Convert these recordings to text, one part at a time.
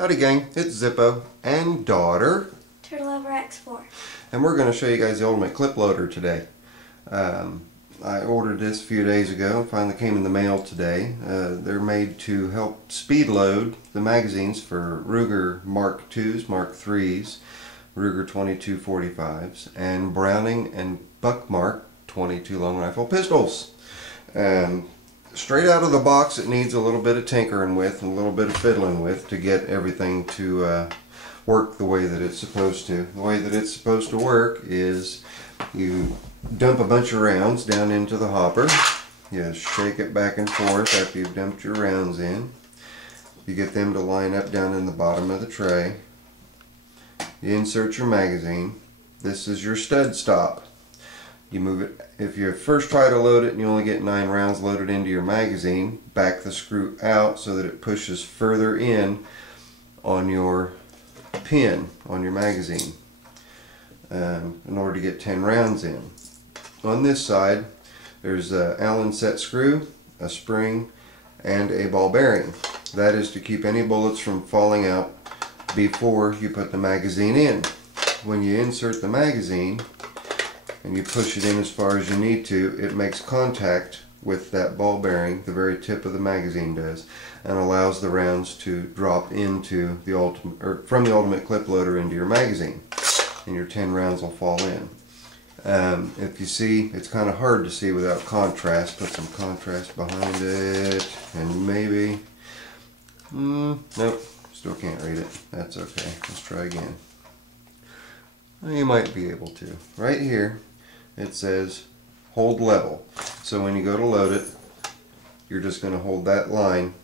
Howdy gang, it's Zippo and daughter TurtleloverX4. and we're going to show you guys the ultimate clip loader today. I ordered this a few days ago, finally came in the mail today. They're made to help speed load the magazines for Ruger Mark IIs, Mark IIIs, Ruger 2245s, and Browning and Buckmark 22 long rifle pistols. Straight out of the box, it needs a little bit of tinkering with and a little bit of fiddling with to get everything to work the way that it's supposed to. The way that it's supposed to work is you dump a bunch of rounds down into the hopper. You shake it back and forth after you've dumped your rounds in. You get them to line up down in the bottom of the tray. You insert your magazine. This is your stud stop. You move it, if you first try to load it and you only get 9 rounds loaded into your magazine, back the screw out so that it pushes further in on your pin on your magazine in order to get 10 rounds in. On this side there's an Allen set screw, a spring, and a ball bearing. That is to keep any bullets from falling out before you put the magazine in. When you insert the magazine and you push it in as far as you need to, it makes contact with that ball bearing, the very tip of the magazine does, and allows the rounds to drop into the ultimate, or from the ultimate clip loader into your magazine, and your 10 rounds will fall in. If you see, it's kind of hard to see without contrast. Put some contrast behind it, and maybe, nope, still can't read it. That's okay. Let's try again. Well, you might be able to. Right here it says hold level, so when you go to load it, you're just going to hold that line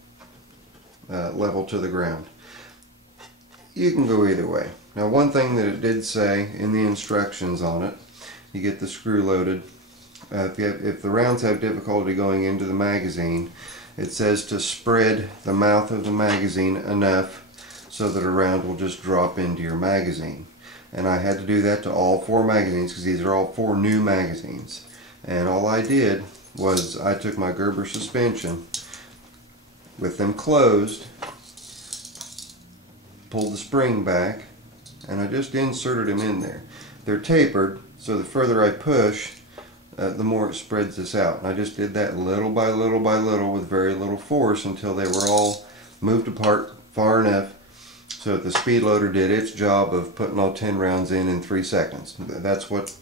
level to the ground. You can go either way. Now, one thing that it did say in the instructions on it, you get the screw loaded. If the rounds have difficulty going into the magazine, it says to spread the mouth of the magazine enough so that a round will just drop into your magazine. And I had to do that to all 4 magazines because these are all 4 new magazines. And all I did was I took my Gerber suspension with them closed, pulled the spring back, and I just inserted them in there. They're tapered, so the further I push, the more it spreads this out. And I just did that little by little by little with very little force until they were all moved apart far enough so the speed loader did its job of putting all 10 rounds in 3 seconds. That's what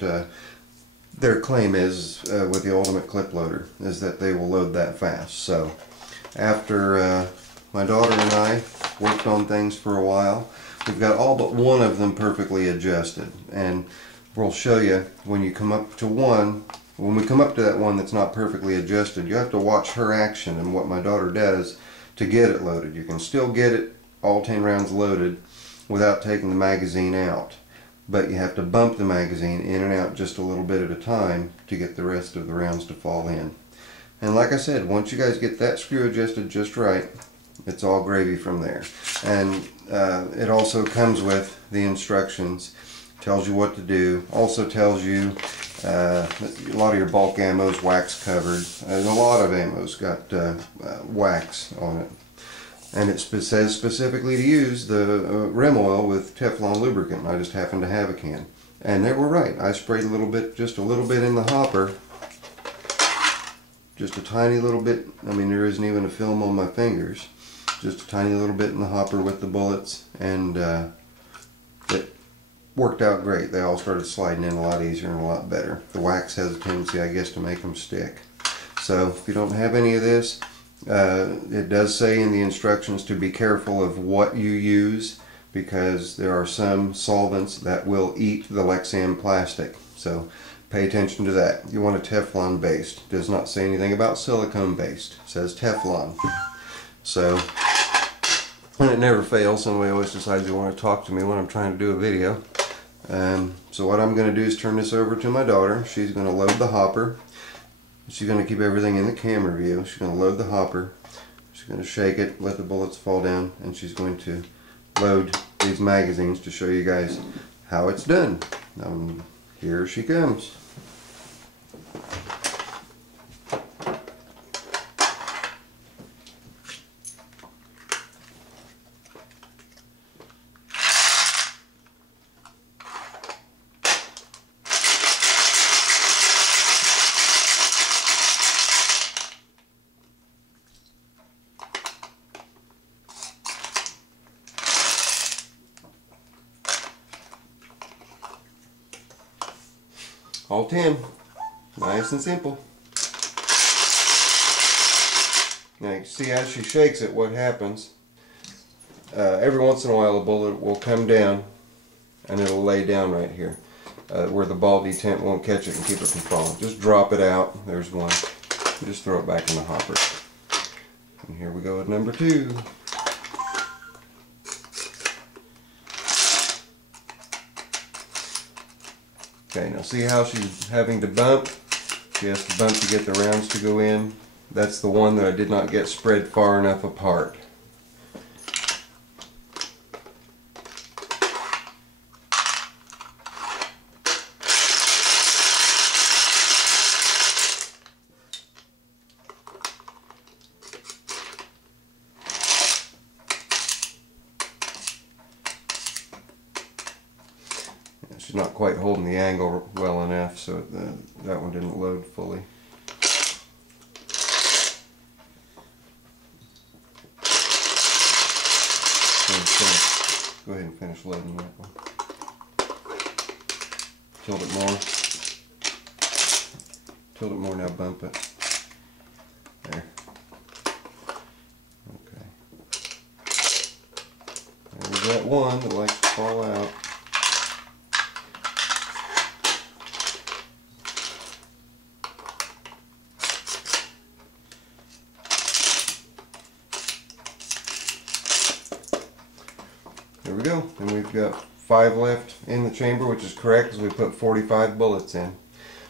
their claim is with the ultimate clip loader, is that they will load that fast. So after my daughter and I worked on things for a while, we've got all but one of them perfectly adjusted. And we'll show you when you come up to one, when we come up to that one that's not perfectly adjusted, you have to watch her action and what my daughter does to get it loaded. You can still get it all 10 rounds loaded without taking the magazine out, but you have to bump the magazine in and out just a little bit at a time to get the rest of the rounds to fall in. And like I said, once you guys get that screw adjusted just right, it's all gravy from there. And it also comes with the instructions, tells you what to do, also tells you a lot of your bulk ammo's wax covered, and a lot of ammo's got wax on it. And it says specifically to use the rim oil with Teflon lubricant. I just happen to have a can. And they were right. I sprayed a little bit, just a little bit in the hopper. Just a tiny little bit. I mean, there isn't even a film on my fingers. Just a tiny little bit in the hopper with the bullets. And it worked out great. They all started sliding in a lot easier and a lot better. The wax has a tendency, I guess, to make them stick. So if you don't have any of this, it does say in the instructions to be careful of what you use, because there are some solvents that will eat the Lexan plastic. So pay attention to that. You want a Teflon based. It does not say anything about silicone based. It says Teflon. So, and it never fails. Somebody always decides they want to talk to me when I'm trying to do a video. So what I'm going to do is turn this over to my daughter. She's going to load the hopper. She's going to keep everything in the camera view. She's going to load the hopper. She's going to shake it, let the bullets fall down, and she's going to load these magazines to show you guys how it's done. Here she comes. All 10. Nice and simple. Now you can see as she shakes it what happens. Every once in a while a bullet will come down and it'll lay down right here where the ball detent won't catch it and keep it from falling. Just drop it out. There's one. Just throw it back in the hopper. And here we go with number 2. Okay, now see how she's having to bump? She has to bump to get the rounds to go in. That's the one that I did not get spread far enough apart. She's not quite holding the angle well enough, so that one didn't load fully. Go ahead and finish loading that one. Tilt it more. Tilt it more, now bump it. There. Okay. There's that one that likes to fall out. There we go, and we've got 5 left in the chamber, which is correct because we put 45 bullets in.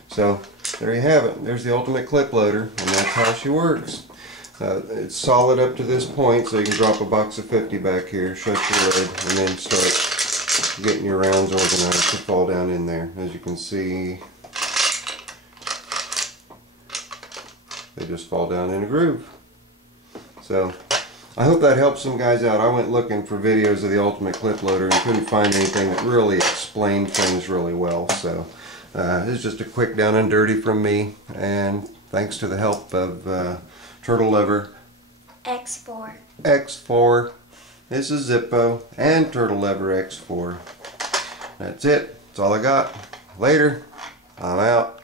So there you have it. There's the ultimate clip loader, and that's how she works. It's solid up to this point, so you can drop a box of 50 back here, shut your lid, and then start getting your rounds organized to fall down in there. As you can see, they just fall down in a groove. So I hope that helps some guys out. I went looking for videos of the ultimate clip loader and couldn't find anything that really explained things really well. So this is just a quick down and dirty from me, and thanks to the help of TurtleloverX4. X4. This is Zippo and TurtleloverX4. That's it. That's all I got. Later. I'm out.